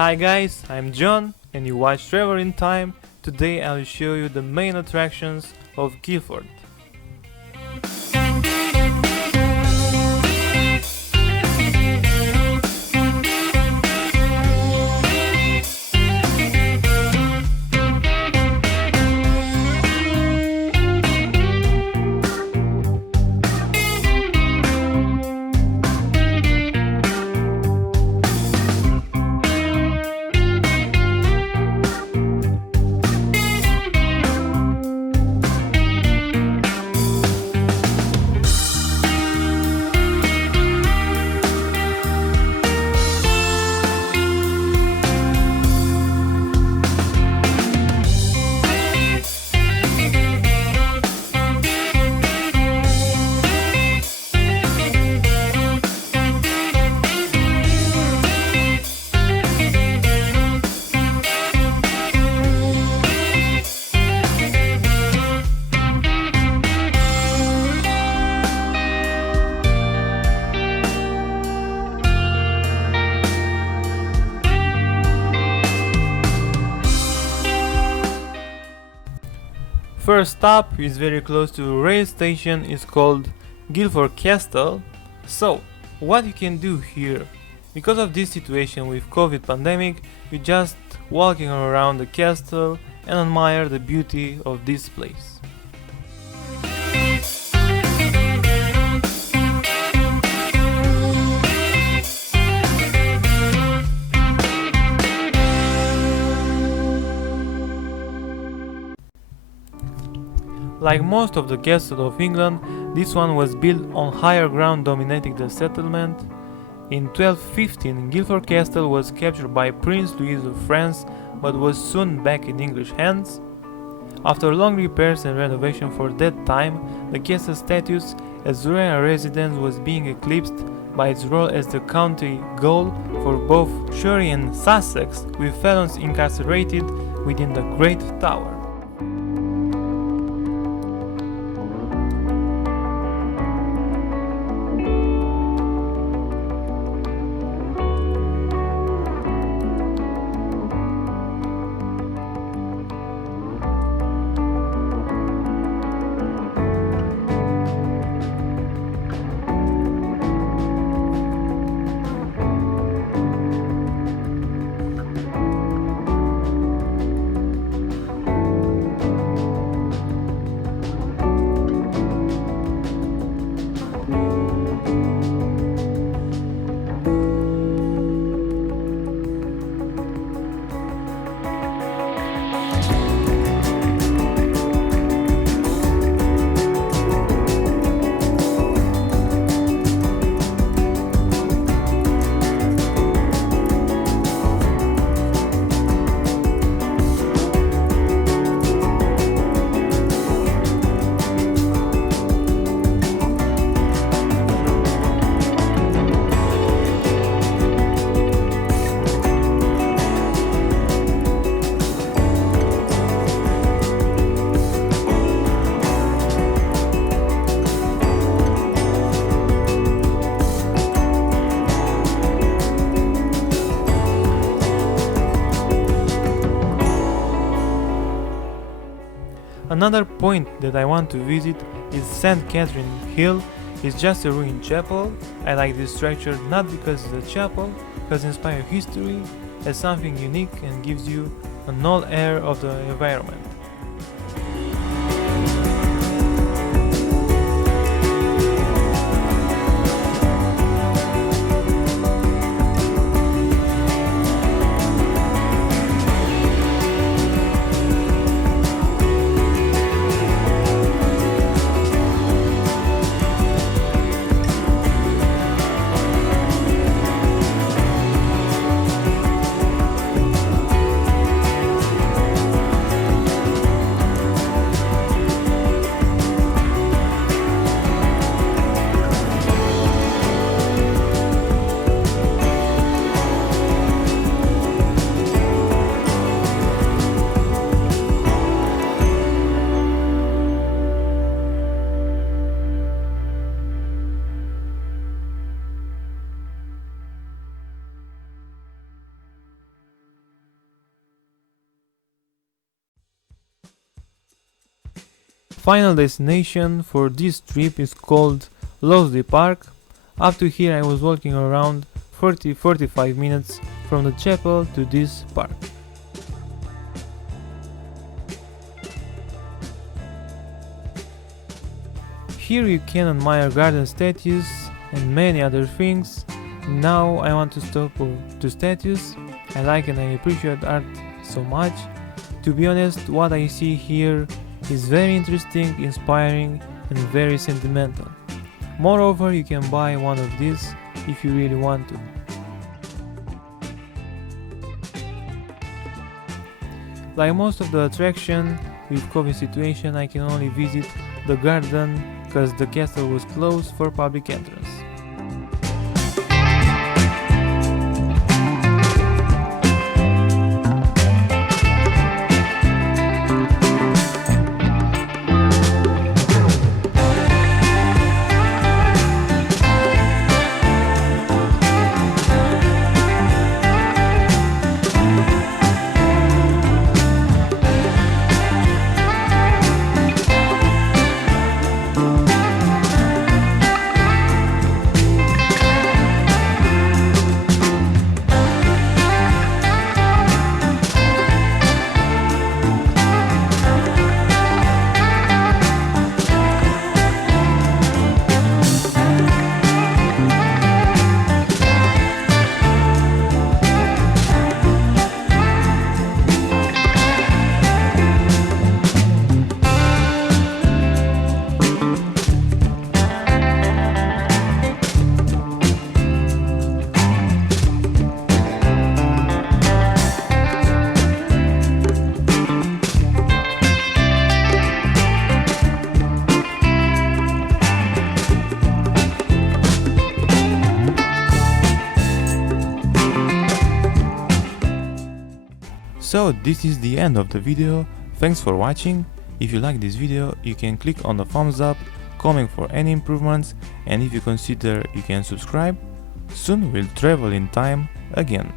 Hi guys, I'm John and you watch Travel in Time. Today I'll show you the main attractions of Guilford. First stop is very close to a rail station, is called Guilford Castle. So, what you can do here? Because of this situation with COVID pandemic, you just walking around the castle and admire the beauty of this place. Like most of the castles of England, this one was built on higher ground dominating the settlement. In 1215, Guilford Castle was captured by Prince Louis of France, but was soon back in English hands. After long repairs and renovation for that time, the castle status as royal residence was being eclipsed by its role as the county gaol for both Surrey and Sussex, with felons incarcerated within the Great Tower. Another point that I want to visit is St. Catherine Hill. It's just a ruined chapel. I like this structure not because it's a chapel, because it inspires history as something unique and gives you an old air of the environment. Final destination for this trip is called Lowesley Park. Up to here I was walking around 40-45 minutes from the chapel to this park. Here you can admire garden statues and many other things. Now I want to stop to statues. I like and I appreciate art so much. To be honest, what I see here is very interesting, inspiring and very sentimental. Moreover, you can buy one of these if you really want to. Like most of the attraction with COVID situation, I can only visit the garden because the castle was closed for public entrance. So this is the end of the video. Thanks for watching. If you like this video, you can click on the thumbs up, comment for any improvements, and if you consider, you can subscribe. Soon we'll travel in time again.